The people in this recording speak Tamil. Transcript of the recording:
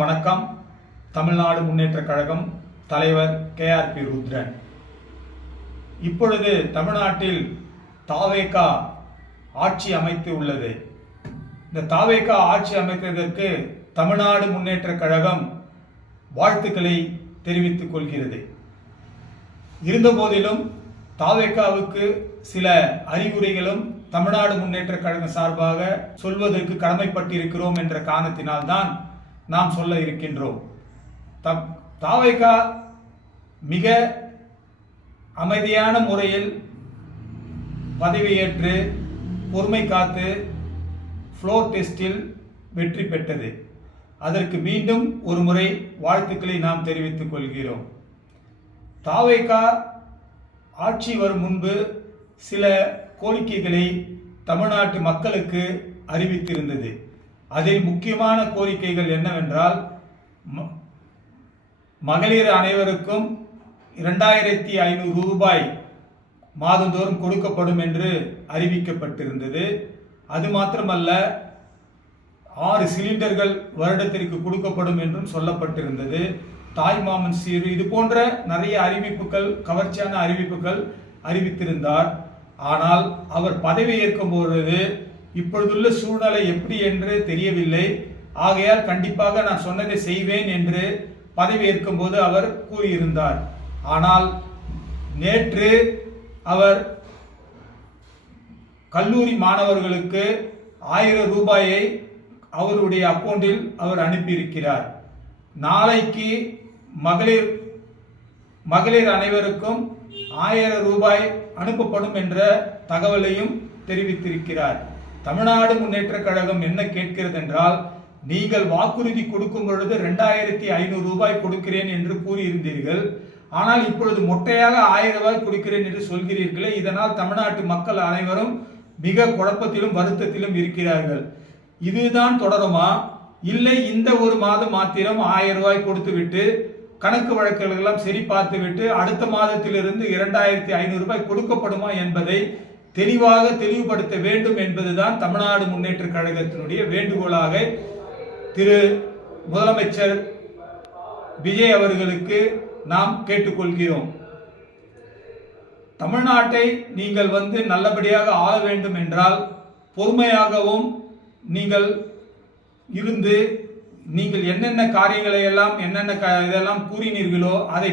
அனைவருக்கும் வணக்கம். தமிழ்நாடு முன்னேற்ற கழகம் தலைவர் KRP ருத்ரன். இப்பொழுது தமிழ்நாட்டில் தாவேகா ஆட்சி அமைத்து உள்ளது. இந்த தாவேகா ஆட்சி அமைத்ததற்கு தமிழ்நாடு முன்னேற்ற கழகம் வாழ்த்துக்களை தெரிவித்துக் கொள்கிறது. இருந்தபோதிலும் தாவேகாவுக்கு சில அறிவுரைகளும் தமிழ்நாடு முன்னேற்ற கழகம் சார்பாக சொல்வதற்கு கடமைப்பட்டிருக்கிறோம் என்ற காரணத்தினால்தான் நாம் சொல்ல இருக்கின்றோம். தாவேகா மிக அமைதியான முறையில் பதவியேற்று பொறுமை காத்து ஃப்ளோர் டெஸ்டில் வெற்றி பெற்றது. அதற்கு மீண்டும் ஒரு முறை வாழ்த்துக்களை நாம் தெரிவித்துக் கொள்கிறோம். தாவேகா ஆட்சி வரும் முன்பு சில கோரிக்கைகளை தமிழ்நாட்டு மக்களுக்கு அறிவித்திருந்தது. அதில் முக்கியமான கோரிக்கைகள் என்னவென்றால், மகளிர் அனைவருக்கும் 2500 ரூபாய் மாதந்தோறும் கொடுக்கப்படும் என்று அறிவிக்கப்பட்டிருந்தது. அது மாத்திரமல்ல, 6 சிலிண்டர்கள் வருடத்திற்கு கொடுக்கப்படும் என்றும் சொல்லப்பட்டிருந்தது. தாய்மாமன் சீரு, இது போன்ற நிறைய அறிவிப்புகள், கவர்ச்சியான அறிவிப்புகள் அறிவித்திருந்தார். ஆனால் அவர் பதவி ஏற்கும் பொழுது இப்பொழுதுள்ள சூழ்நிலை எப்படி என்று தெரியவில்லை. ஆகையால் கண்டிப்பாக நான் சொன்னதை செய்வேன் என்று பதவி ஏற்கும் போது அவர் கூறியிருந்தார். ஆனால் நேற்று அவர் கல்லூரி மாணவர்களுக்கு 1000 ரூபாயை அவருடைய அக்கௌண்டில் அவர் அனுப்பியிருக்கிறார். நாளைக்கு மகளிர் அனைவருக்கும் 1000 ரூபாய் அனுப்பப்படும் என்ற தகவலையும் தெரிவித்திருக்கிறார். தமிழ்நாடு முன்னேற்ற கழகம் என்ன கேட்கிறது என்றால், நீங்கள் வாக்குறுதி கொடுக்கும் பொழுது 2500 ரூபாய் கொடுக்கிறேன் என்று கூறியிருந்தீர்கள். ஆனால் இப்பொழுது மொட்டையாக 1000 ரூபாய் கொடுக்கிறேன் என்று சொல்கிறீர்களே. இதனால் தமிழ்நாட்டு மக்கள் அனைவரும் மிக குழப்பத்திலும் வருத்தத்திலும் இருக்கிறார்கள். இதுதான் தொடருமா, இல்லை இந்த ஒரு மாதம் மாத்திரம் 1000 ரூபாய் கொடுத்துவிட்டு கணக்கு வழக்குகள் எல்லாம் சரி பார்த்துவிட்டு அடுத்த மாதத்திலிருந்து 2500 ரூபாய் கொடுக்கப்படுமா என்பதை தெளிவுபடுத்த வேண்டும் என்பதுதான் தமிழ்நாடு முன்னேற்ற கழகத்தினுடைய வேண்டுகோளாக திரு முதலமைச்சர் விஜய் அவர்களுக்கு நாம் கேட்டுக்கொள்கிறோம். தமிழ்நாட்டை நீங்கள் நல்லபடியாக ஆள வேண்டும் என்றால் பொறுமையாகவும் நீங்கள் இருந்து, நீங்கள் என்னென்ன காரியங்களை எல்லாம் இதெல்லாம் கூறினீர்களோ அதை